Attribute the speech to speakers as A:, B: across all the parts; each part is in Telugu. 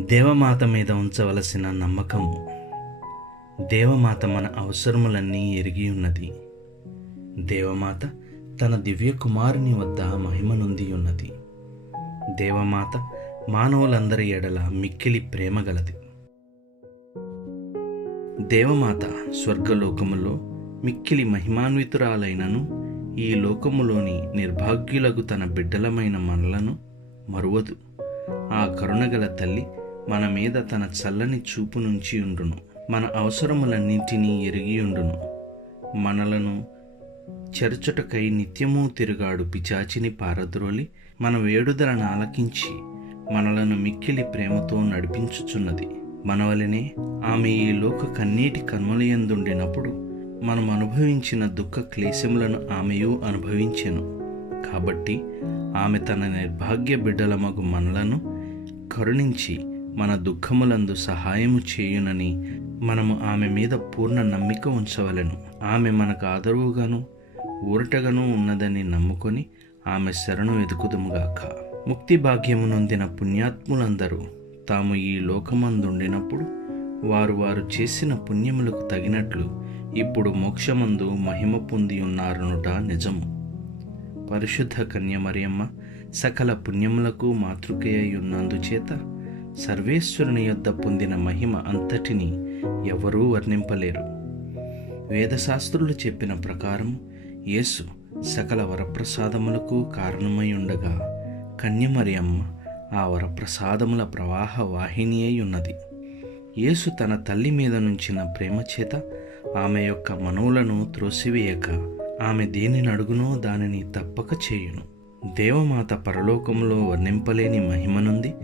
A: దేవమాత మీద ఉంచవలసిన నమ్మకము దేవమాత మన అవసరములన్నీ ఎరిగి ఉన్నది. దేవమాత తన దివ్య కుమారుని వద్ద మహిమనుంది ఉన్నది. దేవమాత మానవులందరి ఎడల మిక్కిలి ప్రేమగలది దేవమాత స్వర్గలోకములో మిక్కిలి మహిమాన్వితురాలైనను ఈ లోకములోని నిర్భాగ్యులకు తన బిడ్డలమైన మనలను మరువదు. ఆ కరుణగల తల్లి మన మీద తన చల్లని చూపు నుంచి ఉండును. మన అవసరములన్నింటినీ ఎరిగి ఉండును. మనలను చెరచుటకై నిత్యము తిరుగాడు పిచాచిని పారద్రోలి మన వేడుదలను ఆలకించి మనలను మిక్కిలి ప్రేమతో నడిపించుచున్నది. మనవలనే ఆమె ఈ లోక కన్నీటి కన్మలయందుండినప్పుడు మనం అనుభవించిన దుఃఖ క్లేశములను ఆమెయు అనుభవించెను. కాబట్టి ఆమె తన నిర్భాగ్య బిడ్డలమగు మనలను కరుణించి మన దుఃఖములందు సహాయము చేయునని మనము ఆమె మీద పూర్ణ నమ్మిక ఉంచవలెను. ఆమె మనకు ఆదరువుగాను ఊరటగాను ఉన్నదని నమ్ముకొని ఆమె శరణు వెతుకుదుముగాక ముక్తి భాగ్యము నొందిన పుణ్యాత్ములందరూ తాము ఈ లోకమందుండినప్పుడు వారు వారు చేసిన పుణ్యములకు తగినట్లు ఇప్పుడు మోక్షమందు మహిమ పొంది ఉన్నారనుట నిజము. పరిశుద్ధ కన్యమరియమ్మ సకల పుణ్యములకు మాతృకయ్యి ఉన్నందుచేత సర్వేశ్వరుని యొద్ద పొందిన మహిమ అంతటిని ఎవరూ వర్ణింపలేరు. వేదశాస్త్రులు చెప్పిన ప్రకారం యేసు సకల వరప్రసాదములకు కారణమై ఉండగా కన్యమరియమ్మ ఆ వరప్రసాదముల ప్రవాహ వాహిని అయి ఉన్నది యేసు తన తల్లి మీద నుంచిన ప్రేమ చేత ఆమె యొక్క మనవులను త్రోసివేయక ఆమె దేనిని అడుగునో దానిని తప్పక చేయును. దేవమాత పరలోకములో వర్ణింపలేని మహిమనుంది.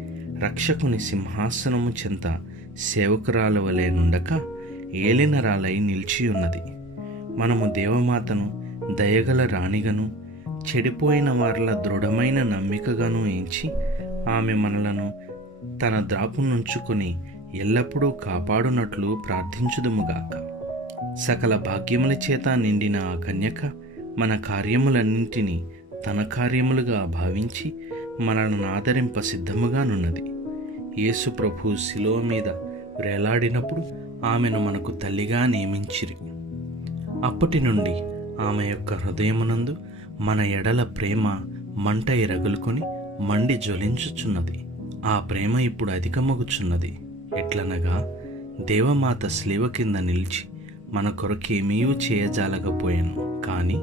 A: రక్షకుని సింహాసనము చెంత సేవకురాల వలె నుండక ఏలినరాలై నిలిచి ఉన్నది మనము దేవమాతను దయగల రాణిగను చెడిపోయిన వారిల దృఢమైన నమ్మికగాను ఎంచి ఆమె మనలను తన ద్రాపు నుంచుకొని ఎల్లప్పుడూ కాపాడునట్లు ప్రార్థించుదుముగాక సకల భాగ్యముల చేత నిండిన ఆ కన్యక మన కార్యములన్నింటినీ తన కార్యములుగా భావించి మనలను ఆదరింప సిద్ధముగానున్నది. యేసు ప్రభు శిలో మీద వేలాడినప్పుడు ఆమెను మనకు తల్లిగా నియమించిరి. అప్పటి నుండి ఆమె యొక్క హృదయమునందు మన ఎడల ప్రేమ మంట ఎరగులుకొని మండి జ్వలించుచున్నది. ఆ ప్రేమ ఇప్పుడు అధికమగుచున్నది. ఎట్లనగా దేవమాత స్లీవ కింద నిలిచి మన కొరకేమీయూ చేయజాలకపోయాను. కానీ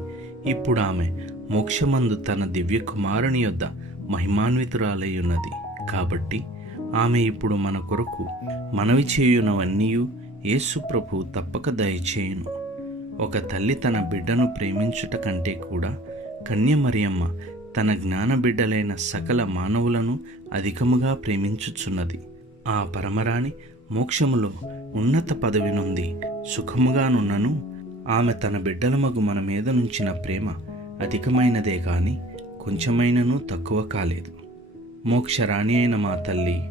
A: ఇప్పుడు ఆమె మోక్షమందు తన దివ్య కుమారుని యొద్ద మహిమాన్వితురాలై ఉన్నది కాబట్టి ఆమె ఇప్పుడు మన కొరకు మనవి చేయునవన్నీ యేసు ప్రభు తప్పక దయచేయును. ఒక తల్లి తన బిడ్డను ప్రేమించుట కంటే కూడా కన్యమరియమ్మ తన జ్ఞాన బిడ్డలైన సకల మానవులను అధికముగా ప్రేమించుచున్నది. ఆ పరమరాణి మోక్షములో ఉన్నత పదవి నుండి సుఖముగానున్నను. ఆమె తన బిడ్డల మగు మన మీద నుంచిన ప్రేమ అధికమైనదే కాని కొంచెమైనను తక్కువ కాలేదు. మోక్షరాణి అయిన మా తల్లి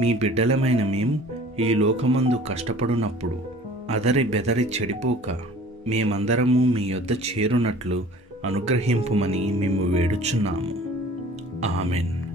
A: మీ బిడ్డలమైన మేము ఈ లోకమందు కష్టపడునప్పుడు అదరి బెదరి చెడిపోక మేమందరము మీ యొద్ద చేరునట్లు అనుగ్రహింపుమని మేము వేడుచున్నాము. ఆమెన్.